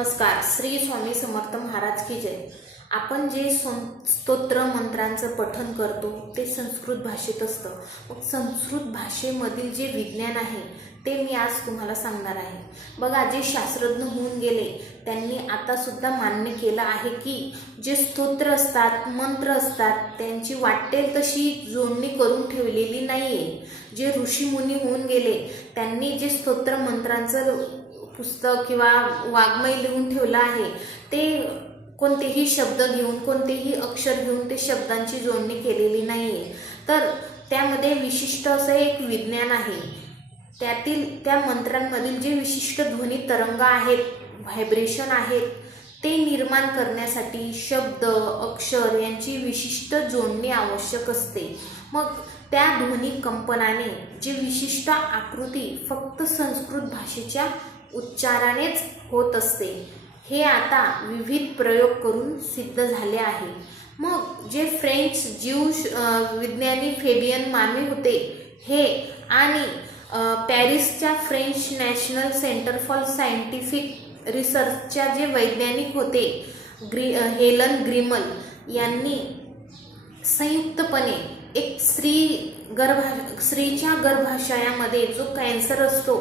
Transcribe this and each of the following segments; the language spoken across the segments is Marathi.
नमस्कार. श्री स्वामी समर्थ महाराज की जय. आपण जे स्तोत्र मंत्रांचं पठण करतो ते संस्कृत भाषेत असतं. मग संस्कृत भाषेमधील जे विज्ञान आहे ते मी आज तुम्हाला सांगणार आहे. बघा, जे शास्त्रज्ञ होऊन गेले त्यांनी आता सुद्धा मान्य केलं आहे की जे स्तोत्र असतात, मंत्र असतात, त्यांची वाटेल तशी जोडणी करून ठेवलेली नाही आहे. जे ऋषीमुनी होऊन गेले त्यांनी जे स्तोत्र मंत्रांचं पुस्तक किंवा वाङ्मय लिहून ठेवलं आहे ते कोणतेही शब्द घेऊन, कोणतेही अक्षर घेऊन ते शब्दांची जोडणी केलेली नाही आहे. तर त्यामध्ये विशिष्ट असं एक विज्ञान आहे. त्या मंत्रांमधील जे विशिष्ट ध्वनी तरंग आहेत, व्हायब्रेशन आहेत, ते निर्माण करण्यासाठी शब्द, अक्षर यांची विशिष्ट जोडणी आवश्यक असते. मग त्या ध्वनी कंपनाने जी विशिष्ट आकृती फक्त संस्कृत भाषेच्या उच्चारानेच होत असते. हे आता विविध प्रयोग करून सिद्ध झाले आहे. मग जे फ्रेंच ज्यूश विज्ञानी फेबियन मामी होते हे आणि पॅरिसच्या French National Centre for Scientific रिसर्चच्या जे वैज्ञानिक होते हेलन ग्रिमल यांनी संयुक्तपणे एक स्त्रीच्या गर्भाशयामध्ये जो कॅन्सर असतो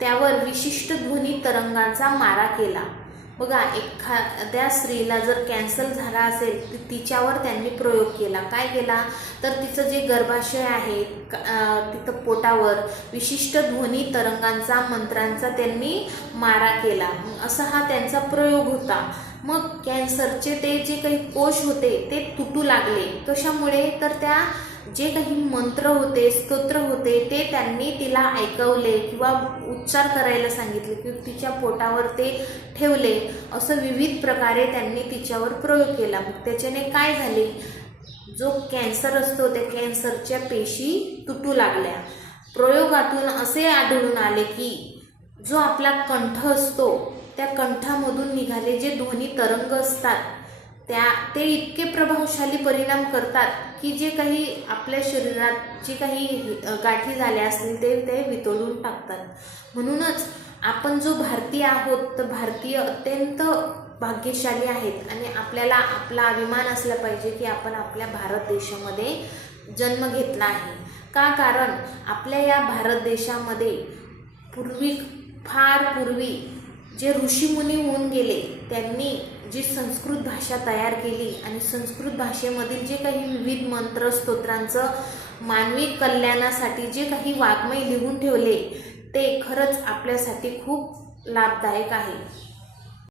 त्यावर विशिष्ट ध्वनी तरंगांचा मारा केला. बघा, एखाद्या स्त्रीला जर कॅन्सर झाला असेल तर तिच्यावर त्यांनी प्रयोग केला. काय केला तर तिचं जे गर्भाशय आहे तिथं पोटावर विशिष्ट ध्वनी तरंगांचा, मंत्रांचा त्यांनी मारा केला. असा हा त्यांचा प्रयोग होता. मग कॅन्सरचे ते जे काही कोश होते ते तुटू लागले. कशामुळे तर त्या जे काही मंत्र होते, स्तोत्र होते ते त्यांनी तिला ऐकवले किंवा उच्चार करायला सांगितले किंवा तिच्या पोटावर ते ठेवले. असं विविध प्रकारे त्यांनी तिच्यावर प्रयोग केला. मग त्याच्याने काय झाले, जो कॅन्सर असतो त्या कॅन्सरच्या पेशी तुटू लागल्या. प्रयोगातून असे आढळून आले की जो आपला कंठ असतो त्या कंठामधून निघाले जे ध्वनी तरंग असतात ते इतके प्रभावशाली परिणाम करतात की जे काही आपल्या शरीरात जे काही गाठी झाल्या असतील ते वितळून टाकतात. म्हणूनच आपण जो भारतीय आहोत तर भारतीय अत्यंत भाग्यशाली आहेत आणि आपल्याला आपला अभिमान असला पाहिजे की आपण आपल्या भारत देशामध्ये जन्म घेतला आहे. का? कारण आपल्या या भारत देशामध्ये फार पूर्वी जे ऋषीमुनी होऊन गेले त्यांनी जी संस्कृत भाषा तयार केली आणि संस्कृत भाषेमधील जे काही विविध मंत्र, स्तोत्रांचं मानवी कल्याणासाठी जे काही वाङ्मय लिहून ठेवले ते खरंच आपल्यासाठी खूप लाभदायक आहे.